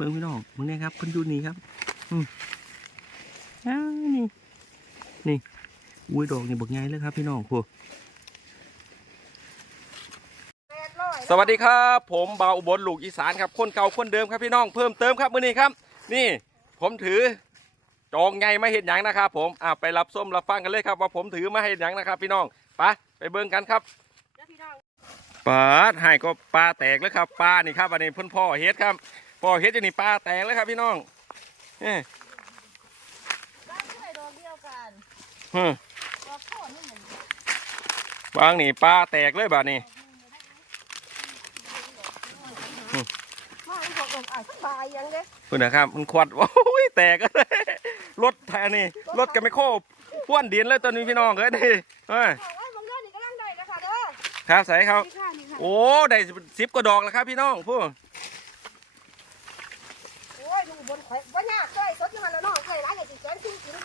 บิ่งพี่น้องมึงเนี่ยครับเพิ่นอยู่นี่ครับ อืมอ้าวนี่ นี่อุ้ยดอกนี่บักใหญ่เลยครับ พี่น้องพวกสวัสดีครับ ผมบ่าวอุบลลูกอีสานครับคนเก่าคนเดิมครับพี่น้องเพิ่มเติมครับมื้อนี้ครับ นี่ ผมถือจองไงมาเห็นหยังนะครับ ผมอ่าไปรับส้มรับฟังกันเลยครับ ว่าผมถือมาเห็นหยังนะครับ พี่น้องไปไปเบิ่งกันครับปลาดให้ก็ปลาแตกแล้วครับปลานี่ครับอันนี้เพ่นพ่อเฮ็ดครับ พ่อเฮ็ดจะนี่ปลาแตกแล้วครับพี่น้องเอ้ยบ้านช่วยดอกเดียวกันฮึดอกโคนนี่เหมือนกันบางนี่ปลาแตกเลยบาดนี้มาอีกดอกอะสบายยังเด้เพื่อนนะครับมันควัดโอ้ยแตกเลยรถแทนี่รถกันไม่โค้พ่วนดินเลยตอนนี้พี่น้องเอ้ยนี่เอ้ยบอกว่าบางเรื่องนี่ก็ร่างได้นะคะเด้อครับใส่ครับ นี่ค่ะนี่ค่ะโอ้ได้สิบกว่าดอกแล้วครับพี่น้องพูดโอ้ยดู บนข่อยว่ยากเลยสดอยู่หันแล้วน้องเคยร้านไหนสิแกงซิ่งกิน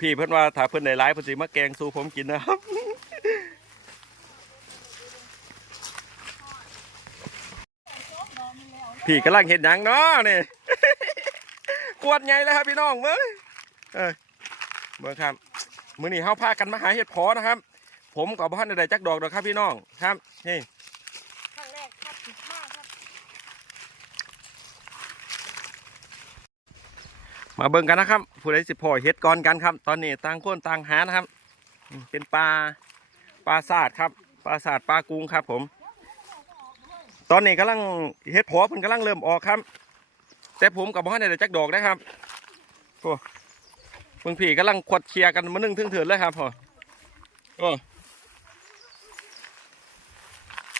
พี่เพื่อนว่าถ้าเพื่อนได้ร้ายเพื่อนสิมาแกงสู่ผมกินนะครับ พี่กำลังเห็นหยังเนาะนี่ กวดไงแล้วครับพี่น้องเมื่อเออเมื่อครับมื้อนี้เฮาพากันมาหาเห็ดพอนะครับ ผมกับบ้านใดๆจักดอกดอกครับพี่น้องครับนี่ ครั้งแรกครับผิดมากครับ มาเบิ่งกันนะครับผู้ใดสิพอเห็ดก่อนกันครับ ตอนนี้ต่างคนต่างหานะครับ เป็นปลาปลาศาสาดครับปลาศาสาดปลากุ้งครับ ผม ตอนนี้กำลังเห็ดพอเพิ่นกำลังเริ่มออกครับ แต่ผมกับบ้านใดๆจักดอกนะครับโอ้เพิ่งพี่กำลังขวดเคลียร์กันมานึ่งถึงเถื่อนเลยครับพ่อโอ้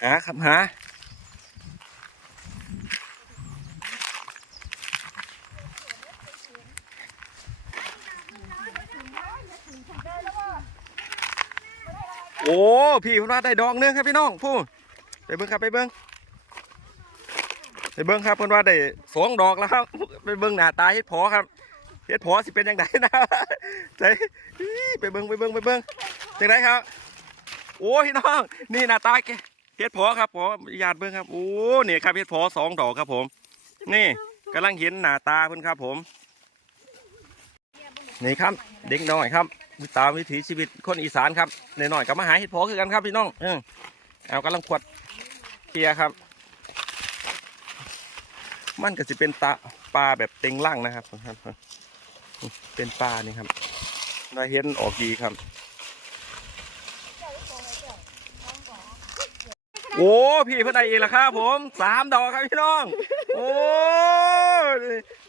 หาครับหา อ้พี่คุณว่าได้ดอกนึงครับพี่น้องผู้ไปเบิ้งครับไปเบิ้งไปเบิ้งครับเพิ่นว่าได้สองดอกแล้วครับไปเบิ้งหน้าตาเฮ็ดพอครับเฮ็ดพอสิเป็นยังไงนะใจไปเบิ้งไปเบิ้งไปเบิ้งจังไดครับ โอ้พี่น้องนี่หน้าตาแกเฮ็ดพอครับพอญาติเบิ้งครับโอ้เนี่ยครับเฮ็ดพอสองดอกครับผม นี่กำลังเห็นหน้าตาเพิ่นครับผม นี่ครับเด็กน้อยครับ ตามวิถีชีวิตคนอีสานครับหน่อยๆกับมาหาเห็ดพอคือกันครับพี่น้องเออเอากำลังขวดเคลียครับ มันก็จะเป็นตาปลาแบบเต็งล่างนะครับครับ เป็นปลานี่ครับเราเห็นออกดีครับ โอ้พี่เพื่อนได้เองละครับผมสามดอกครับพี่น้อง โอ้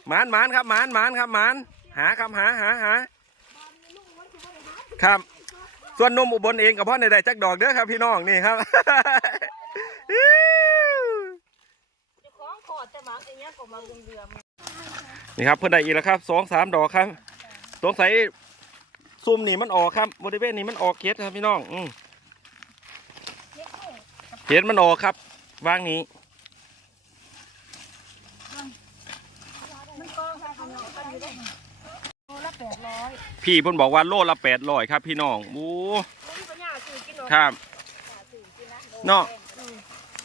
หมานหมานครับหมานหมานครับหมานหาครับหาหาหา ครับ ส่วนนมอุบลเองกับพ่อในใดจักดอกเด้อครับ พี่น้องนี่ครับนี่ครับเพื่อนได้อีกแล้วครับสองสามดอกครับสงสัยซุ่มนี่มันออกครับบริเวณนี้มันออกเกตครับพี่น้องอืมเล็กเองเกตมันออกครับวางนี้ แปดร้อยพี่เพิ่นบอกว่าโลละแปดร้อยครับ พี่น้องโอ้แล้วมีปัญญาซื้อกินหน่อยครับ ซื้อกินนะเนาะ อืม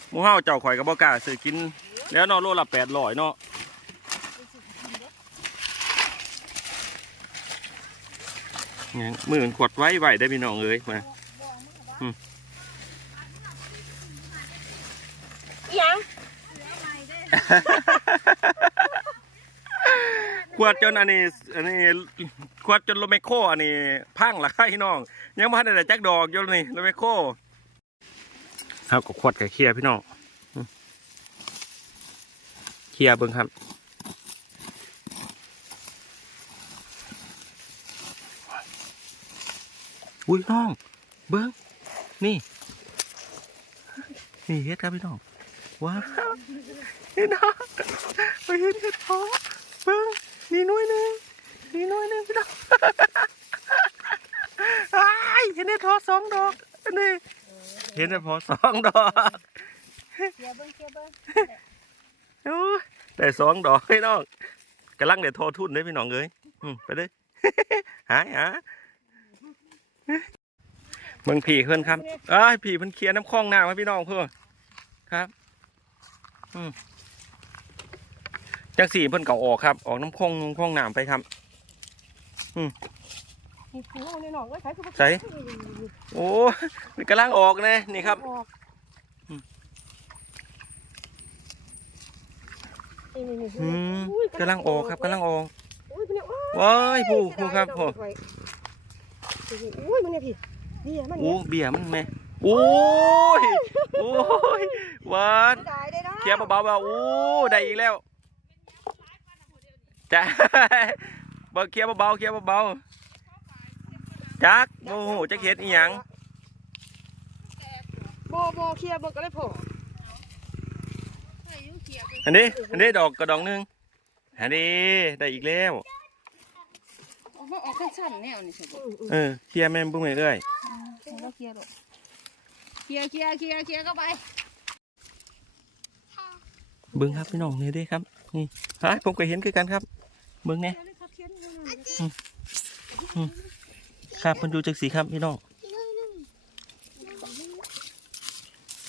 หมูเฮาเจ้าข่อยกับบอกล้าซื้อกิน แล้วเนาะโลละแปดร้อยเนาะเนี่ยมือขวดไว้ไว้ได้อพี่น้องเอ้ยมาอีหยัง ขวดจนอันนี้อันนี้ขวดจนโรเมโคอันนี้พังละครับพี่น้อง ยังมาได้แต่แจ็คดอกอยู่นี่โรเมโคครับก็ขวดกับเคลียร์พี่น้องเคลียร์เบิ้งครับอุ้ยน้อง เบิ้งนี่ นี่เฮ็ดครับพี่น้องว้าวเฮ็ดน้องไปเฮ็ดเฮ็ดพอเบิ้งนี่หน้อยหนึ่งนี่หน้อยหนึ่ง พี่น้องอ้เห็นเฮ็ดพอสองดอกนี่เห็นเฮ็ดพอสองดอกเกียร์เบิ้งเกียร์เบิ้งโอ้ได้สองดอกพี่น้องกำลังเดี๋ยวโทรทุ่นเลยพี่น้องเอ้ยไปเลยหายหาเมืองผีเพื่อนครับเอ้ยผีเพิ่นเคลียร์น้ำคลองหน้ำให้พี่น้องเพื่อครับอืมจังสี่เพิ่นเก่าออกครับ ออกน้ำคงน้ำคงน้ำครับนี่คือเอาในหนองไว้ใช้คือ ใส่โอ้มันกำลังออกนะนี่ครับออกอืมนี่นี่นี่อืมกำลังออกครับกำลังออกอุ้ยมันเนี่ยโอ้ยว้ายผู้ผู้ครับผู้อุ้ยมันเนี่ยพี่นี่มันโอ้เนี่ยเบียร์มันแม่โอ้ยโอ้ยหวานได้ได้นะเคลียร์เบาๆเบาโอ้ได้อีกแล้วจ้า เบิกเคลียร์เบาๆเคลียร์เบาๆจักโอ้โหจะเฮ็ดอีหยังโบโบเคลียร์เบิกก็เลยโผล่อันนี้อันนี้ดอกกระดองหนึงอันนี้ได้อีกแล้วออกออกขั้นสั้นแนวนี่ใช่ปะเออเคลียร์แม่นบุ้งเอ้ยแล้วเคลียร์ลูกเคลียร์เคลียร์เคลียร์เคลียร์เข้าไปเบิ้งครับพี่น้องนี่เด้ครับนี่ฮะผมก็เห็นคือกันครับ เบิ้งเนี่ย ครับมันดูจากสีครับพี่น้อง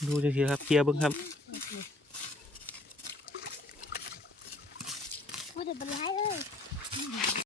ดูจากสีครับเคลียร์เบิ้งครับพูดแต่เป็นไรเลย